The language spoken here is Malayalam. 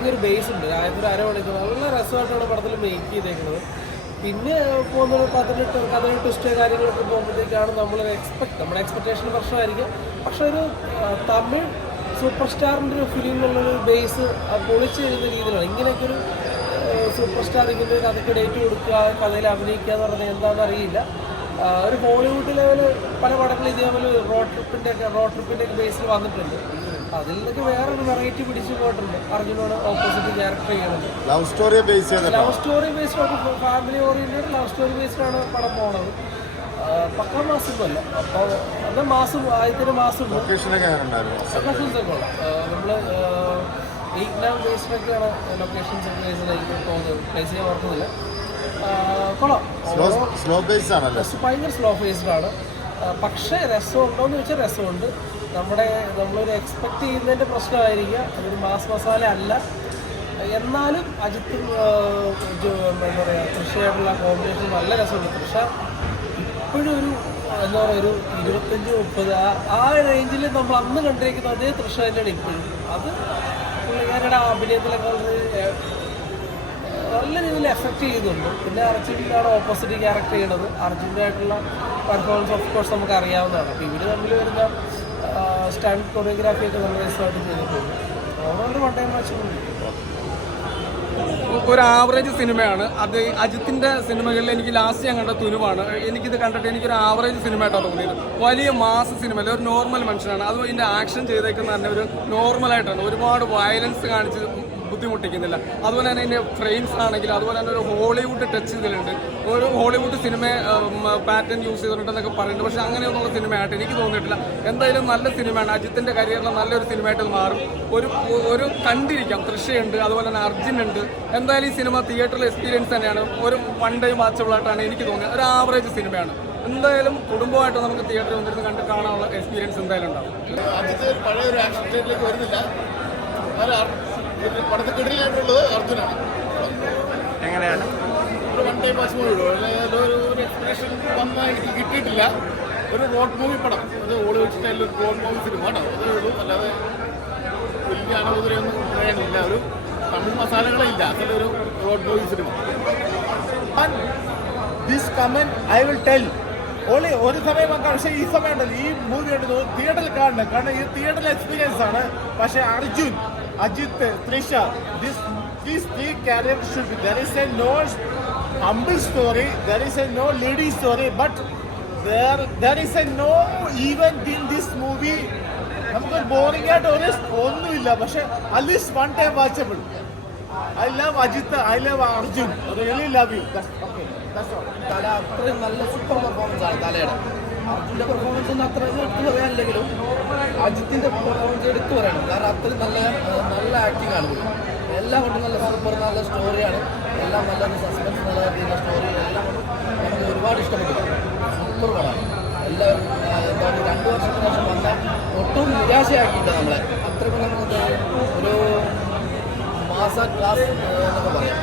എക്സൈറ്റിംഗ് ഒരു ബേസ് ഉണ്ട്. ആദ്യത്തെ ഒരു അരമണിക്കൂർ നല്ല രസമായിട്ടാണ് പടത്തിൽ മേക്ക് ചെയ്തേക്കുന്നത്. പിന്നെ പോകുന്ന കഥ ട്വിസ്റ്റ് കാര്യങ്ങളൊക്കെ പോകുമ്പോഴത്തേക്കാണ് നമ്മുടെ എക്സ്പെക്റ്റേഷൻ പ്രശ്നമായിരിക്കും. പക്ഷെ ഒരു തമിഴ് സൂപ്പർ സ്റ്റാറിൻ്റെ ഒരു ഫിലിമിലുള്ളൊരു ബേസ് പൊളിച്ച് കഴിയുന്ന രീതിയിലാണ്. ഇങ്ങനെയൊക്കെ ഒരു സൂപ്പർ സ്റ്റാർ ഇങ്ങനെ കഥയ്ക്ക് ഡേറ്റ് കൊടുക്കുക, കഥയിൽ അഭിനയിക്കുക എന്ന് പറഞ്ഞാൽ എന്താണെന്ന് അറിയില്ല. ഒരു ഹോളിവുഡ് ലെവൽ പല പടങ്ങളും ഇതേപോലെ റോഡ് ട്രിപ്പിൻ്റെ ഒക്കെ ബേസിൽ വന്നിട്ടുണ്ട്. അതിൽ നിന്നൊക്കെ വേറൊരു വെറൈറ്റി പിടിച്ചു പോയിട്ടുണ്ട്. അർജുനോട് ഓപ്പോസിറ്റ് ക്യാരക്ടർ ചെയ്യുന്നത് love story based family oriented love story ബേസ്ഡാണ് പടം പോണത്. പക്കാ മാസമല്ല. അപ്പോൾ എന്നാൽ ആദ്യത്തെ മാസം ലൊക്കേഷൻസൊക്കെ ഉള്ള നമ്മൾ 8 ബേസിലൊക്കെയാണ് ലൊക്കേഷൻസ് ഒക്കെ ബേസിലായിരിക്കും പോകുന്നത്. പ്ലേസ് ചെയ്യാൻ ഓർക്കുന്നില്ല. കൊള്ളാം. ഭയങ്കര സ്ലോ ഫേസ്ഡാണ്. പക്ഷേ രസമുണ്ടോയെന്ന് ചോദിച്ചാൽ രസമുണ്ട്. നമ്മളൊരു എക്സ്പെക്ട് ചെയ്യുന്നതിൻ്റെ പ്രശ്നമായിരിക്കുക. അതൊരു മാസ് മസാല അല്ല. എന്നാലും അജിത്തും എന്താ പറയുക തൃഷയായിട്ടുള്ള കോമ്പിനേഷൻ നല്ല രസമുണ്ട്. തൃഷ ഇപ്പോഴും ഒരു എന്താ പറയുക ഒരു 25-30 ആ റേഞ്ചിൽ നമ്മൾ അന്ന് കണ്ടിരിക്കുന്ന അതേ തൃഷ തന്നെയാണ് ഇപ്പോഴും. അത് പുള്ളിക്കാരുടെ അഭിനയത്തിലൊക്കെ നല്ല രീതിയിൽ എഫക്റ്റ് ചെയ്യുന്നുണ്ട്. പിന്നെ അർജുനാണ് ഓപ്പോസിറ്റ് ക്യാരക്ടർ ചെയ്യണത്. അർജുൻ്റെ ആയിട്ടുള്ള പെർഫോമൻസ് ഓഫ് കോഴ്സ് നമുക്ക് അറിയാവുന്നതാണ്. അപ്പോൾ ഇവർ തമ്മിൽ വരുന്ന സ്റ്റണ്ട് കൊറിയോഗ്രാഫിയൊക്കെ നല്ല രസമായിട്ട് ചെയ്തിട്ടുണ്ട്. അതുകൊണ്ട് വൺ ടൈം വാച്ചിങ് ഒരു ആവറേജ് സിനിമയാണ് അത്. അജിത്തിന്റെ സിനിമകളിൽ എനിക്ക് ലാസ്റ്റ് ഞാൻ കണ്ട തുനുവാണ്. എനിക്കിത് കണ്ടിട്ട് എനിക്കൊരു ആവറേജ് സിനിമയായിട്ടാണ് തോന്നിയത്. വലിയ മാസ് സിനിമയല്ല, ഒരു നോർമൽ മനുഷ്യനാണ്. അതും ഇതിന്റെ ആക്ഷൻ ചെയ്തേക്കുന്ന തന്നെ ഒരു നോർമലായിട്ടാണ്. ഒരുപാട് വയലൻസ് കാണിച്ച് ബുദ്ധിമുട്ടിക്കുന്നില്ല. അതുപോലെ തന്നെ ഇതിൻ്റെ ഫ്രെയിംസ് ആണെങ്കിലും അതുപോലെ തന്നെ ഒരു ഹോളിവുഡ് ടച്ച് ഇതിലുണ്ട്. ഒരു ഹോളിവുഡ് സിനിമ പാറ്റേൺ യൂസ് ചെയ്തിട്ടുണ്ടെന്നൊക്കെ പറയുന്നുണ്ട്. പക്ഷേ അങ്ങനെയൊന്നുള്ള സിനിമയായിട്ട് എനിക്ക് തോന്നിയിട്ടില്ല. എന്തായാലും നല്ല സിനിമയാണ്. അജിത്തിൻ്റെ കരിയറിൽ നല്ലൊരു സിനിമയായിട്ട് മാറും. ഒരു കണ്ടിരിക്കാം. തൃഷയുണ്ട്, അതുപോലെ തന്നെ അർജുനുണ്ട്. എന്തായാലും ഈ സിനിമ തിയേറ്ററിൽ എക്സ്പീരിയൻസ് തന്നെയാണ്. ഒരു വൺ ടൈം വാച്ചബിളായിട്ടാണ് എനിക്ക് തോന്നിയത്. ഒരു ആവറേജ് സിനിമയാണ്. എന്തായാലും കുടുംബമായിട്ട് നമുക്ക് തിയേറ്ററിൽ വന്നിരുന്ന് കണ്ട് കാണാനുള്ള എക്സ്പീരിയൻസ് എന്തായാലും ഉണ്ടാവും. പഴയൊരു ആക്ഷൻ സ്റ്റേറ്റിലേക്ക് വരുന്നില്ല. പടത്തിൽ കിടലായിട്ടുള്ളത് അർജുനാണ്. എങ്ങനെയാണ് ഒരു വൺ ടൈം വാച്ച് മൂവി ഒരു എക്സ്പ്രഷൻ വന്നാൽ എനിക്ക് കിട്ടിയിട്ടില്ല. ഒരു റോഡ് മൂവി പടം, അത് ഹോളിവുഡ് സ്റ്റൈലിൽ ഒരു റോഡ് മൂവി സിനിമ ആണ്. അതേ ഉള്ളൂ. അല്ലാതെ വലിയ അനവധരയൊന്നും പറയാനില്ല. ഒരു തമിഴ് മസാലകളെ ഇല്ല. അതിലൊരു road movie cinema. This comment I will tell only ഒരു സമയം നോക്കാം. പക്ഷേ ഈ സമയം ഉണ്ടല്ലോ, ഈ മൂവി ഉണ്ട് തിയേറ്ററിൽ കാണണം. കാരണം ഈ തിയേറ്ററിൽ എക്സ്പീരിയൻസ് ആണ്. പക്ഷേ Arjun, Ajit, Trisha, these three characters should be. There is a no humble story, there is a no lady story, but there is a no event in this movie. നമുക്ക് ബോറിംഗ് ആയിട്ട് ഒന്നുമില്ല. പക്ഷെ at least one time watchable. I love Ajit, I love Arjun. I really love you. That's all. തല അത്രയും നല്ല സൂപ്പർ പെർഫോമൻസ് ആണ് തലയുടെ. അർജുൻ്റെ പെർഫോമൻസ് ഒന്നും അത്ര എടുത്തു പറയാനില്ലെങ്കിലും അജിത്തിൻ്റെ പെർഫോമൻസ് എടുത്തു പറയണം. കാരണം അത്രയും നല്ല ആക്ടിങ് ആണ്. എല്ലാം കൊണ്ടും നല്ല സൂപ്പർ, നല്ല സ്റ്റോറിയാണ്. എല്ലാം നല്ലൊരു സസ്പെൻസ്, നല്ല രീതിയിലുള്ള സ്റ്റോറി എല്ലാം കൊണ്ടും നമുക്ക് ഒരുപാട് ഇഷ്ടപ്പെട്ടു. സൂപ്പർ പടമാണ്. എല്ലാവരും എന്താണ് 2 വർഷത്തിന് ശേഷം വന്നാൽ ഒട്ടും നിരാശയാക്കിയിട്ട് നമ്മളെ അത്രയ്ക്കും നമുക്ക് ഒരു മാസ ക്ലാസ് എന്നൊക്കെ പറയാം.